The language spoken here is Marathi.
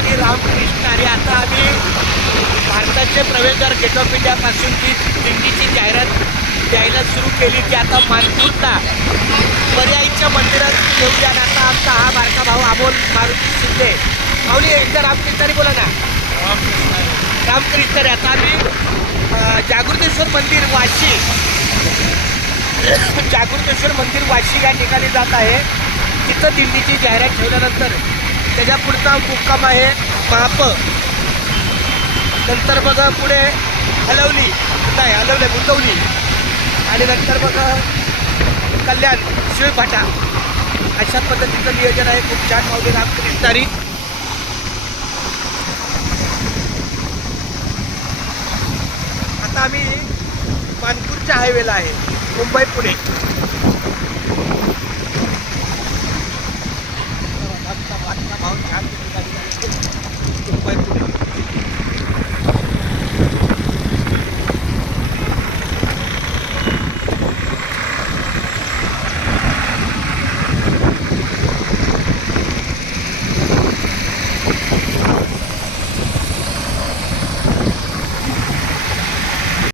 आणि रामकृष्ण आणि आता आम्ही भारताचे प्रवेशद्वार गेट ऑफ इंडियापासूनची दिंडीची जाहिरात द्यायला सुरू केली की आता मानपूरला पर्यायीच्या मंदिरात घेऊन द्या. आता आमचा हा बारका भाऊ अमोल मारुती शिंदे माऊली एकदा रामकृष्णारी बोला ना. रामकृष्णारी आता आम्ही जागृतेश्वर मंदिर वाशी जागृतेश्वर मंदिर वाशी या ठिकाणी जात आहे. तिथं दिंडीची जाहिरात ठेवल्यानंतर त्याच्या पुढचा मुक्काम आहे महाप. नंतर बघा पुढे हलवली नाही हलवले बुंदवली आणि नंतर बघा कल्याण शिळफाटा. अशा पद्धतीचं नियोजन आहे. खूप छान माऊली रामकृष्णारी. आता आम्ही मानपूरच्या हायवेला आहे मुंबई पुणे.